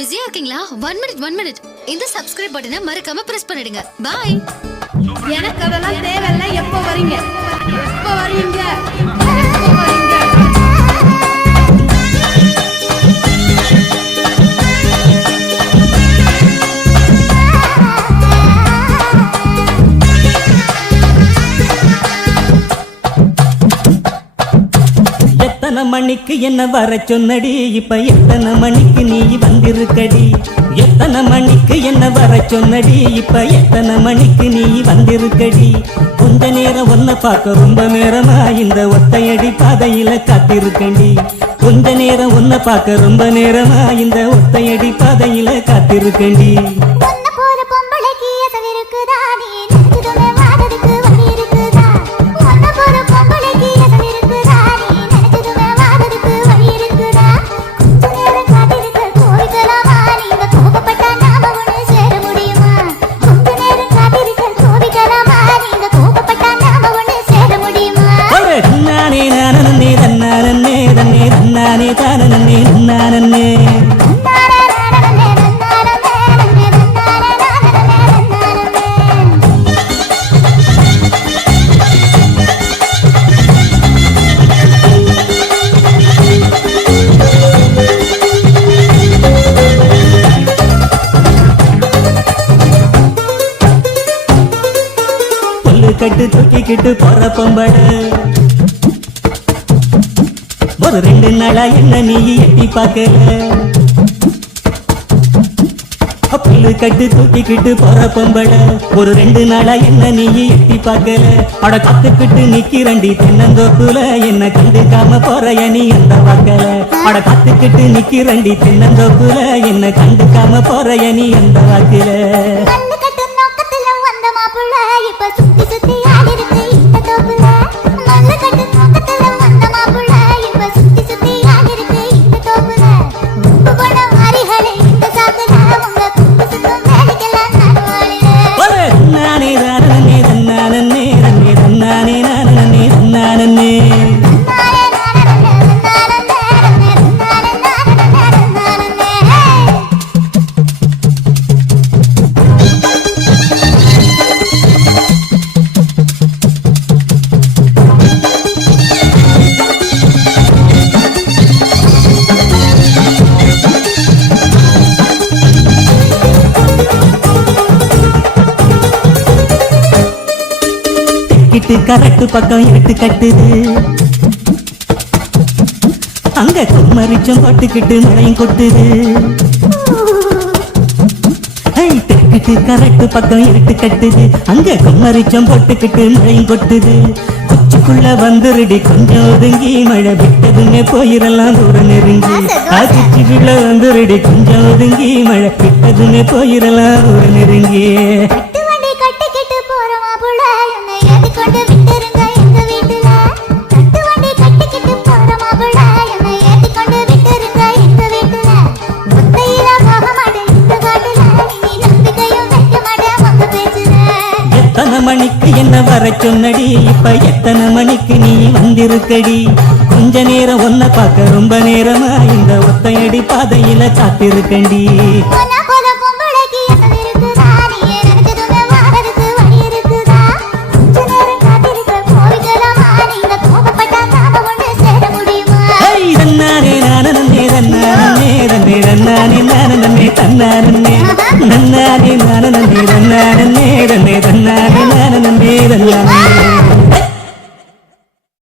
பிஸியா இருக்கீங்களா? 1 மினிட். இந்த சப்ஸ்கிரைப் பட்டனை மறக்காம பிரஸ் பண்ணிடுங்க. பாய். எனக்கு அதெல்லாம் தேவையில்லை. எப்போ வரீங்க? எத்தனை மணிக்கு என்ன வர சொன்னடி, இப்ப எத்தனை மணிக்கு நீ வந்திருக்கடி? எத்தனை மணிக்கு என்ன வர சொன்னடி, இப்ப எத்தனை மணிக்கு நீ வந்திருக்கடி? கொஞ்ச நேரம் ஒன்ன பார்க்க ரொம்ப நேரமா இந்த ஒத்தையடி பாதையில காத்திருக்கண்டி. கொஞ்ச நேரம் ஒன்ன பார்க்க ரொம்ப நேரமா இந்த ஒத்தையடி பாதையில காத்திருக்கண்டி. கட்டு தூக்கிக்கிட்டு போற பொம்பட ஒரு 2 நாளா என்ன நீ எட்டி பார்க்கல. புல்லு கட்டு தூக்கிக்கிட்டு போற பொம்பட ஒரு 2 நாளா என்ன நீ எட்டி பார்க்கல. அட கத்துக்கிட்டு நிக்கிறண்டி தென்னந்தோப்புல என்ன கண்டுக்காம போறைய நீ அந்த வாக்கல. அட கத்துக்கிட்டு நிக்கிறண்டி தென்னந்தோப்புல என்ன கண்டுக்காம போறைய நீ அந்த வாக்குல. கரெக்ட் பக்கம் இட்டு கட்டுது, அங்க குமரிச்சம் போட்டுக்கிட்டு மழையும் கொட்டுது. கரெக்ட் பக்கம் இட்டு கட்டுது, அங்க குமரிச்சம் போட்டுக்கிட்டு மழையும் கொட்டுது. குச்சிக்குள்ள வந்துருடி கொஞ்சம் ஒதுங்கி, மழை விட்டதுமே போயிடலாம் தூரம் நெருங்கி. குச்சிக்குள்ள வந்துருடி கொஞ்சம் ஒதுங்கி, மழை விட்டதுமே போயிடலாம் தூரம் நெருங்கி. எத்தனை மணிக்கு என்ன வர சொன்னடி, இப்ப எத்தனை மணிக்கு நீ வந்திருக்கடி? கொஞ்ச நேரம் ஒன்ன பார்க்க ரொம்ப நேரமா இந்த ஒத்தையடி பாதையில காத்திருக்கண்டி. நன்னானே நானே